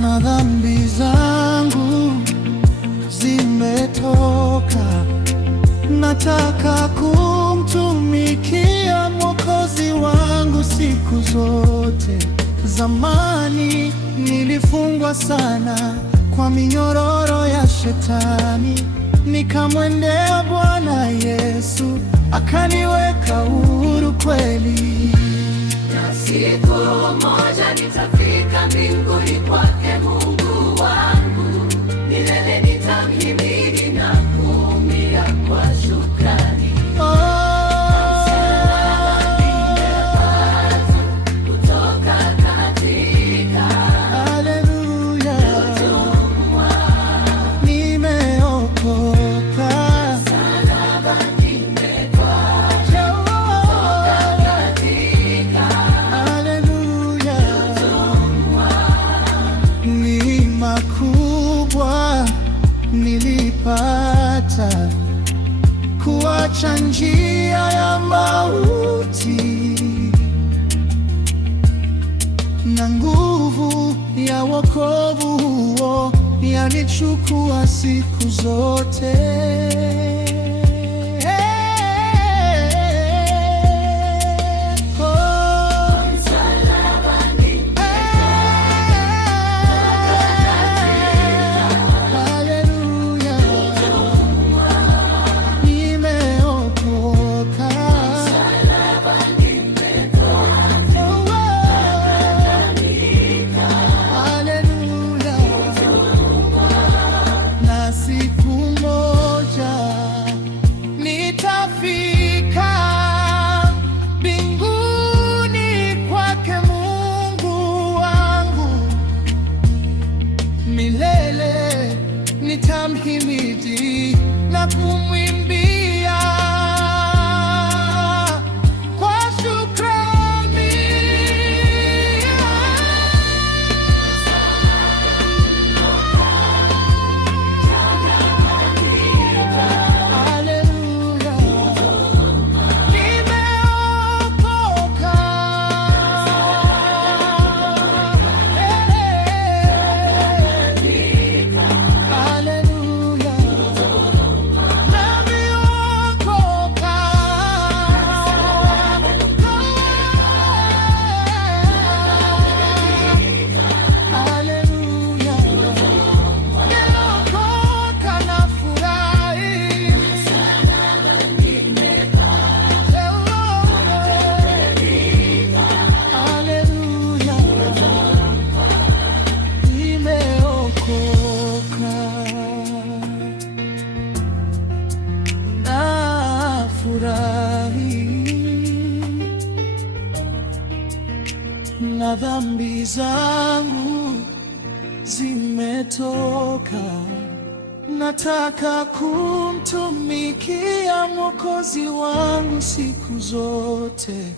na dhambi zangu zimetoka. Nataka kumtumikia Mwokozi wangu siku zote. Zamani nilifungwa sana kwa minyororo ya Shetani, nikamwendea Bwana Yesu akaniweka huru kweli. Na siku moja nitafika mbinguni kwake Mungu wangu, milele nitamhimidi na kuimbia kwa shukrani. Nilipata kuacha njia ya mauti, na nguvu ya wokovu huo yanichukua siku zote. Milele nitamhimidi na kumwimbia kwa shukrani. Haleluya, nimeokoka. Na dhambi zangu zimetoka. Nataka kumtumikia Mwokozi wangu siku zote.